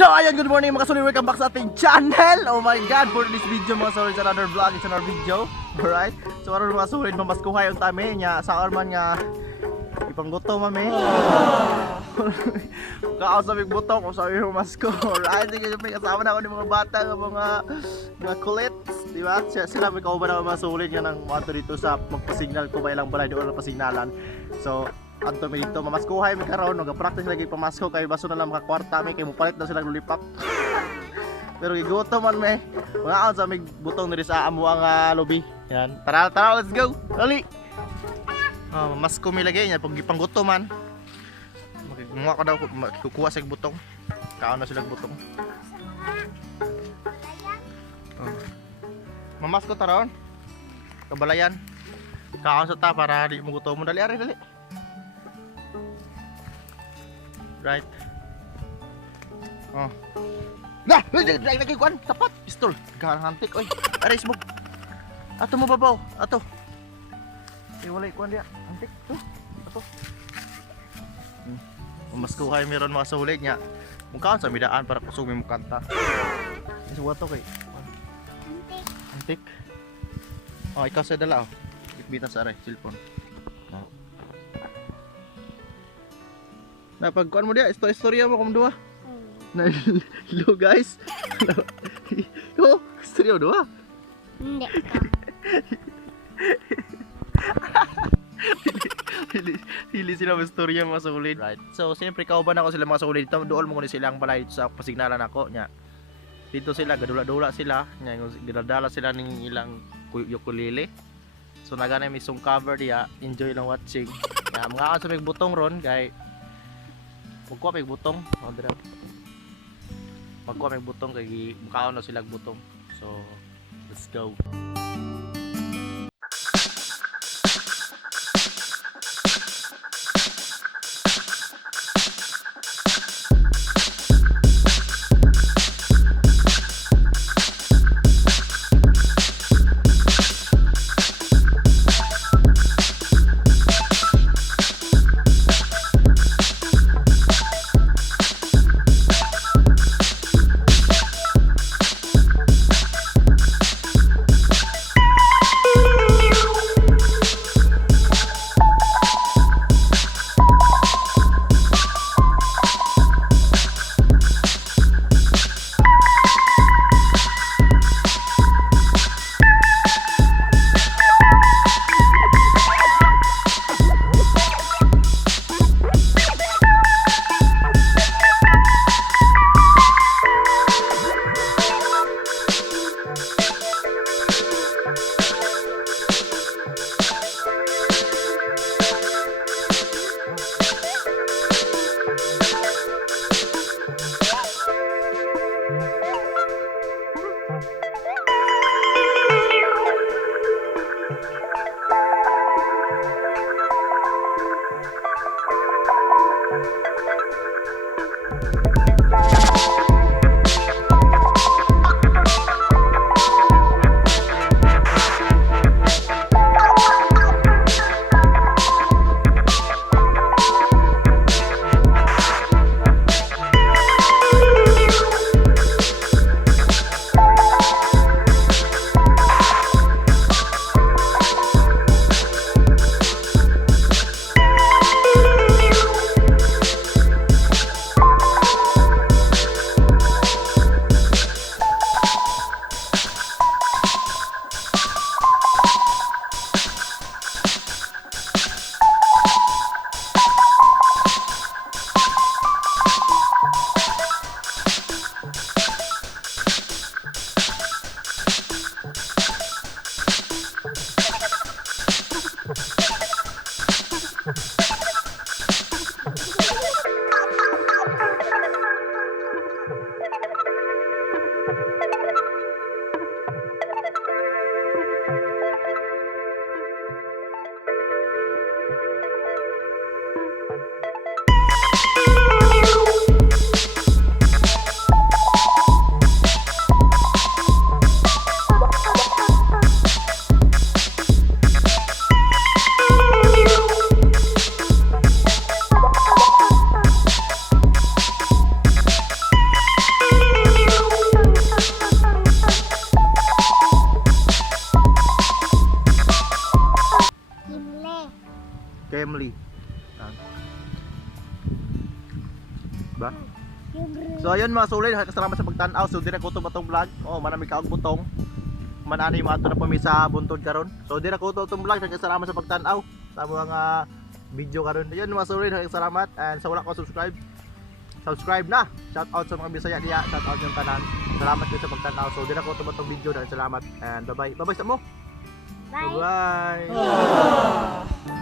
So ayan, good morning mga solid, welcome back sa ating channel. Oh my god, for this video mga solid, it's another vlog, it's another video. Alright, so ano mga solid, mamaskuhay ang tami niya sa arman nga ipangguto mami. Kaos sa big butong kung sabi yung masko. Alright, sige may kasama na ako ng mga bata, mga kulit, di ba? Sila may kauban ako mga solid nga nang mga dito sa magpasignal ko ba ilang balay doon ang pasignalan. So adto mi dito mamaskuhay mi karon, nag-practice lagi pamasko kay baso na lang makakwarta mi kay mupalit na sila lulipap. Pero gigutom man mi. Mga sa mig butong diri sa amo ang lobby. Yan. Tara, let's go. Dali. Masko mi lagi nya pag gipanggutom man. Magkuha ko daw kukuha sa butong. Kaon na sila butong. Mamasko taron. Kabalayan. Kaon sa ta para di mo gutom mo dali ari dali. Right. Oh. Nah, lagi kuan tapat pistol. Hantik oy. Ari smoke. Ato mo babaw. Ato. Walay kuan dia. Hantik tuh. Ato. Mamaskuhay meron mga sulit nya. Mukhaan sa midaan para kusog mi mukanta. Isuwa to kay. Hantik. Oh, ikaw sa dala oh. Bita sa aray, cellphone. Na pagkuan mo dia, istorya mo kum dua. Na lo guys. Ko, istorya dua. Hindi Hili sila mga istorya mga solid. Right. So siyempre kauban ako sila mga solid dito. Doon mo kuno sila ang balay sa pasignalan ako nya. Dito sila gadula-dula sila, nya gidadala sila ning ilang ukulele. So nagana may song cover dia, enjoy lang watching. Ya mga sa may butong ron kay magkuha may butong. Magkuha may butong kay mukhaon na sila butong. So let's go. family. Yan. Ba? So ayun mga solid, salamat sa pagtanaw. So dire ko to batong vlog. Oh, manami kaog butong. Manani mo ato na pami sa buntod karon. So dire ko to tong vlog. Salamat sa pagtanaw sa mga video karon. Ayun mga solid, salamat and sa wala ko subscribe na. Shout out sa mga Bisaya diya, shout out yung tanan. Salamat kayo sa pagtanaw. So dire ko to batong video dan salamat and bye bye. Bye bye sa mo. Bye. Bye.